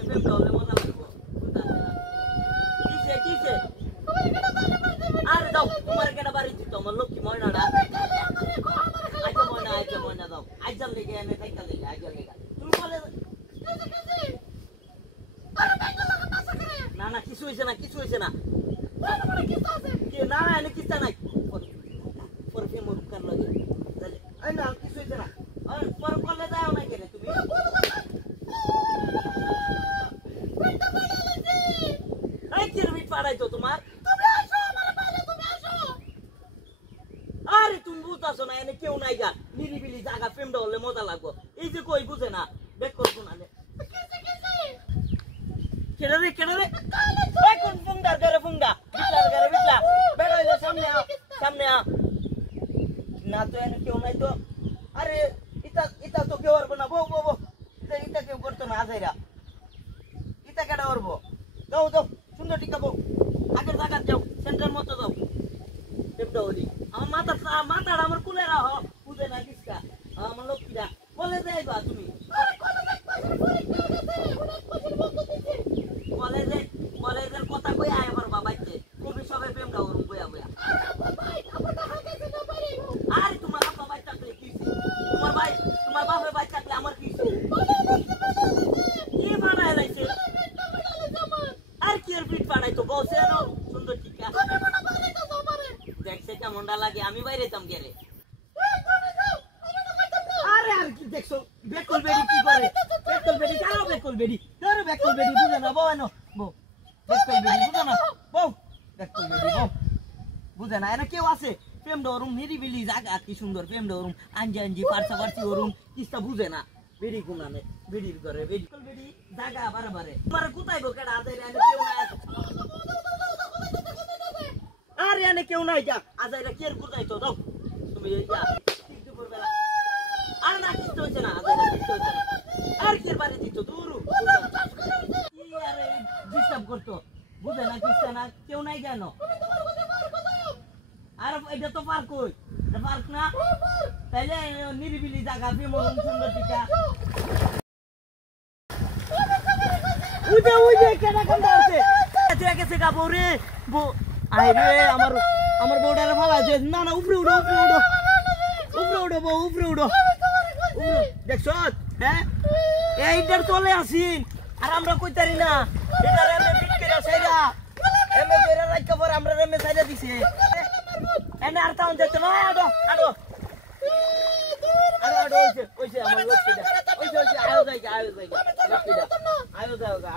এনে প্রেম হলে মজা লাগবো কিসে কিসে আরে দাও তোমার কেটা বাড়ি দিত আমার লক্ষ্মী ময়নাটা আচ্ছা ময়না দাও আইজার লেগে এনে সাইকেল লেগে আইজার লেগে তুমি বলে না না কিছু হয়েছে না কিছু হয়েছে না না না এনে কিস্তা নাই পরে ফেমো দোকান লাগে এই না কিছু হয়েছে না পরে কলে যাও না কেন তুমি এই কিরবিট পাড়াইতো তোমার আরে তুমি বুঝতেছো না এনে কেউ নাই গা নিরিবিলি জায়গা প্রেমটা হলে মজা লাগবো এই যে কই বুঝে না বেক করবো না কেডা রে কোন ফুংডা ধরে ফুংডা বিটলা বেড়া হইলে সামনে আ না তো এনে কেউ নাই তো আরে ইটা তো কেউ পারবো না বউ ইটা কেউ করতো না আজাইরা ইটা কেডা পারবো যাও সুন্দর টিকা বউ আগের জায়গা যাও সেন্টার মতো যাও প্রেমটা হলি আমার মাথাটা আমার কুলে রাখ বুঝে না কিসকা আমার লক্ষ্মীরা বলে যাইবা তুমি কলেজের কথা কই আয় পারবা বাইতে কবি সবাই প্রেমটা ওরম বইয়া আরে তোমার বাবা ভাই থাকলে কি তোমার বাপের ভাই থাকলে আমার কি কি বানায় লাইছে আর কি এর পিট বানাই তো বসে না সুন্দর টিকা দেখছে কেমনটা লাগে আমি বাইরে যাম গেলে আরে আর কি দেখছো বেকল বেডি কি করে বেকল বেডি কালো বেকল বেডি ধরো বেকল বেডি বুঝে না বউ বেকল বেডি বুঝে না বউ বেকল বেডি বউ বুঝে না এরা কেউ আছে প্রেম ডরুম নিরিবিলি জায়গা কি সুন্দর প্রেম ডরুম আঞ্জি পারছি ওরুম কিস্তা বুঝে না বেডি গুনানে বেডির করে বেকল বেডি জায়গা বারে তোমার কোথায় গো কেডা আজাইরা এনে কেউ নাই আরে এনে কেউ নাই যা আজাইরা কের কোথায় তো দাও তুমি যা ঠিক দুপুর বেলা আর না কিস্তা হইছে না আজাইরা কিস্তা হইছে না আর কের বাড়ি দিত দূর কি আরে ডিস্টার্ব করতো বুঝে না কিস্তা না কেউ নাই কেন আর এটা তো পার্ক কই এটা পার্ক না তাইলে নিরিবিলি জায়গা বিমরণ সুন্দর টিকা উঠে কেনা কান্দা আছে তুই গেছে গা বউরে আই রে আমার বউটারে ফালা যে না উপরে উঠো বউ দেখছ হ্যাঁ এইটার তলে আসিন আর আমরা কইতারি না এটা রেমে ফিট করে সাইরা এমে কইরা রাখা পর আমরা রেমে সাইরা দিছে এনে আর তাও যেত না আডো ওইছে আমার লক্ষ্মীটা ওইছে আয়ো জায়গা লক্ষ্মীটা আয়ো জায়গা